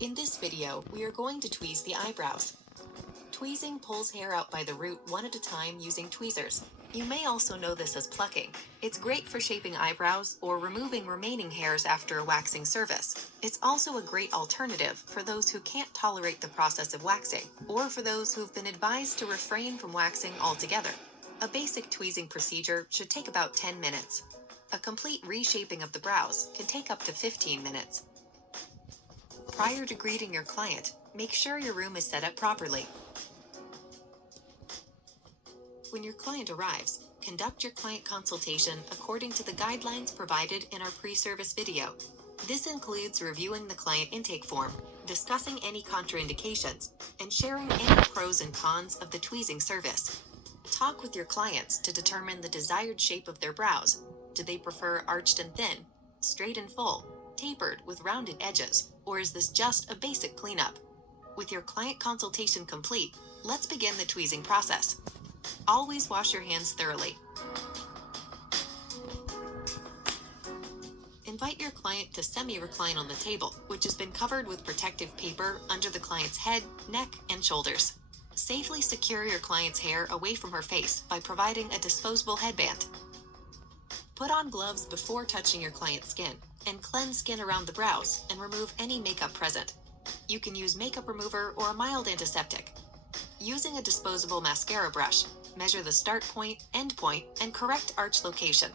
In this video, we are going to tweeze the eyebrows. Tweezing pulls hair out by the root one at a time using tweezers. You may also know this as plucking. It's great for shaping eyebrows or removing remaining hairs after a waxing service. It's also a great alternative for those who can't tolerate the process of waxing, or for those who've been advised to refrain from waxing altogether. A basic tweezing procedure should take about 10 minutes. A complete reshaping of the brows can take up to 15 minutes. Prior to greeting your client, make sure your room is set up properly. When your client arrives, conduct your client consultation according to the guidelines provided in our pre-service video. This includes reviewing the client intake form, discussing any contraindications, and sharing any pros and cons of the tweezing service. Talk with your clients to determine the desired shape of their brows. Do they prefer arched and thin, straight and full, tapered with rounded edges, or is this just a basic cleanup? With your client consultation complete, let's begin the tweezing process. Always wash your hands thoroughly. Invite your client to semi-recline on the table, which has been covered with protective paper under the client's head, neck, and shoulders. Safely secure your client's hair away from her face by providing a disposable headband. Put on gloves before touching your client's skin, and cleanse skin around the brows and remove any makeup present. You can use makeup remover or a mild antiseptic. Using a disposable mascara brush, measure the start point, end point, and correct arch location.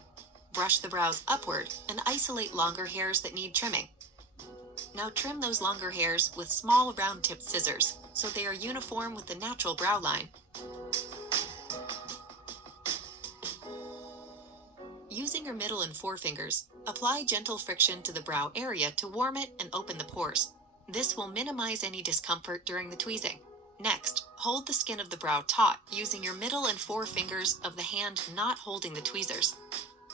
Brush the brows upward and isolate longer hairs that need trimming. Now trim those longer hairs with small round-tipped scissors so they are uniform with the natural brow line. Using your middle and forefingers, apply gentle friction to the brow area to warm it and open the pores. This will minimize any discomfort during the tweezing. Next, hold the skin of the brow taut using your middle and forefingers of the hand not holding the tweezers.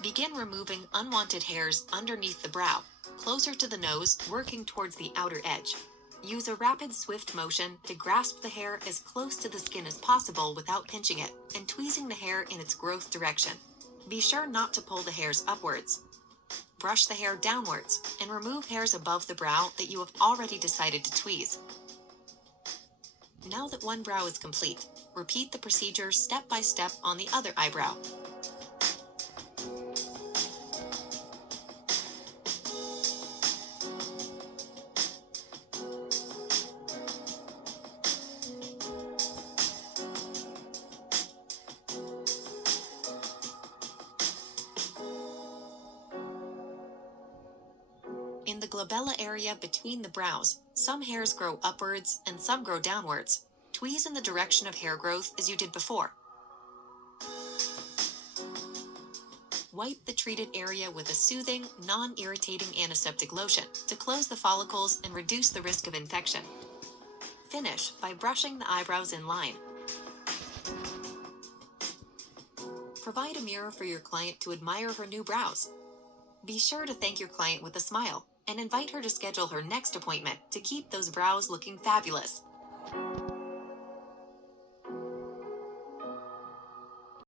Begin removing unwanted hairs underneath the brow, closer to the nose, working towards the outer edge. Use a rapid, swift motion to grasp the hair as close to the skin as possible without pinching it, and tweezing the hair in its growth direction. Be sure not to pull the hairs upwards. Brush the hair downwards and remove hairs above the brow that you have already decided to tweeze. Now that one brow is complete, repeat the procedure step by step on the other eyebrow. In the glabella area between the brows, some hairs grow upwards and some grow downwards. Tweeze in the direction of hair growth as you did before. Wipe the treated area with a soothing, non-irritating antiseptic lotion to close the follicles and reduce the risk of infection. Finish by brushing the eyebrows in line. Provide a mirror for your client to admire her new brows. Be sure to thank your client with a smile and invite her to schedule her next appointment to keep those brows looking fabulous.